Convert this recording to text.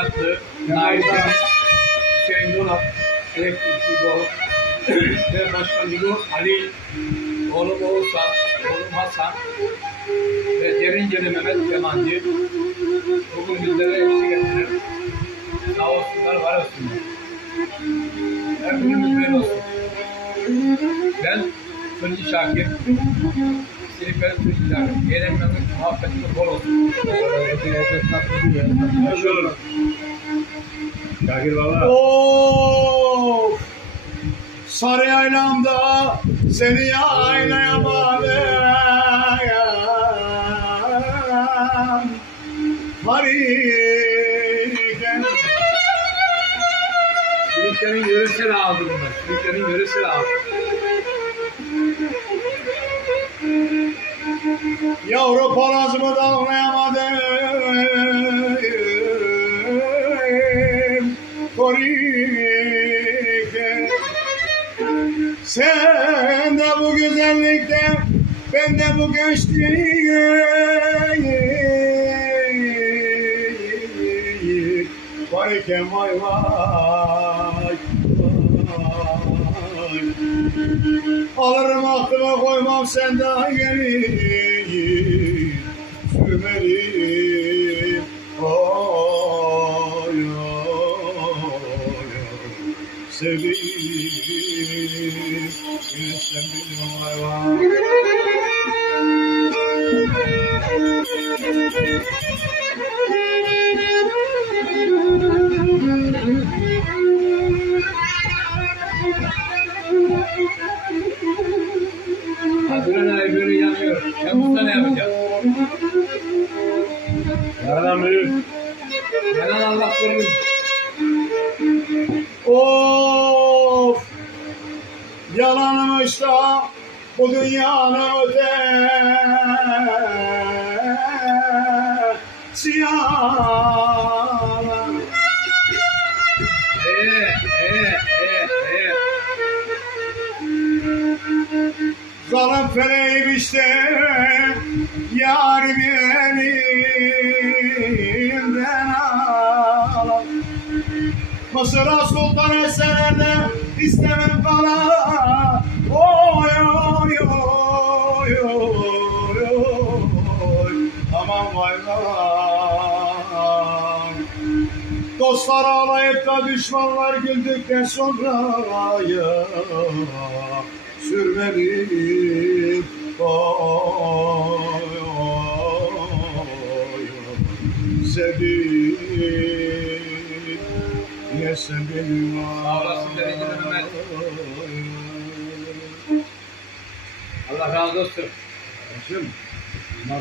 Çatlı, Nail Demir, Hüseyin Dolap, Elektrikçi Doğu ve Başkan Dilu Ali, oğlum Oğuzhan, oğlum Hasan ve Derinceli Mehmet Kemancı bugün bizlere eşlik ettiler. Sağ olsunlar, var olsunlar. Her günümüz böyle olsun. Ben Tunci Şakir, Silifke'nin Tunci Şakir. Eğlenmenin muhabbetiniz bol olsun. Yaşıyoruz. Şakir Baba. Of! Sarı yaylamda seni yaylayamadım. Hariken Silifke'nin yöresel ağzı bunlar. Silifke'nin yöresel ağzı. Yavru palazımı da anlayamadım. Hariken sen de bu güzellikte ben de bu gençliğe vay vay vay. Alırım aklıma koymam senden geri Sürmeli Ay ay ay Sevdiğim Yine yanıyor. Ben burada ne yapacağım? Yaradan büyük Yalan Allah korusun. Of Yalanmış da bu dünyanın ötesi yalan Ee, ee, ee, ee. Feleğim işte Yar elimden al Mısır'a sultan eserlerde istemem kala Oy oy oy oy oy. Aman vay vay Dostlar ağlayıp da düşmanlar güldükten sonra ya sürmeli oy oy sevdim sen benim. Allah razı olsun. Bunlar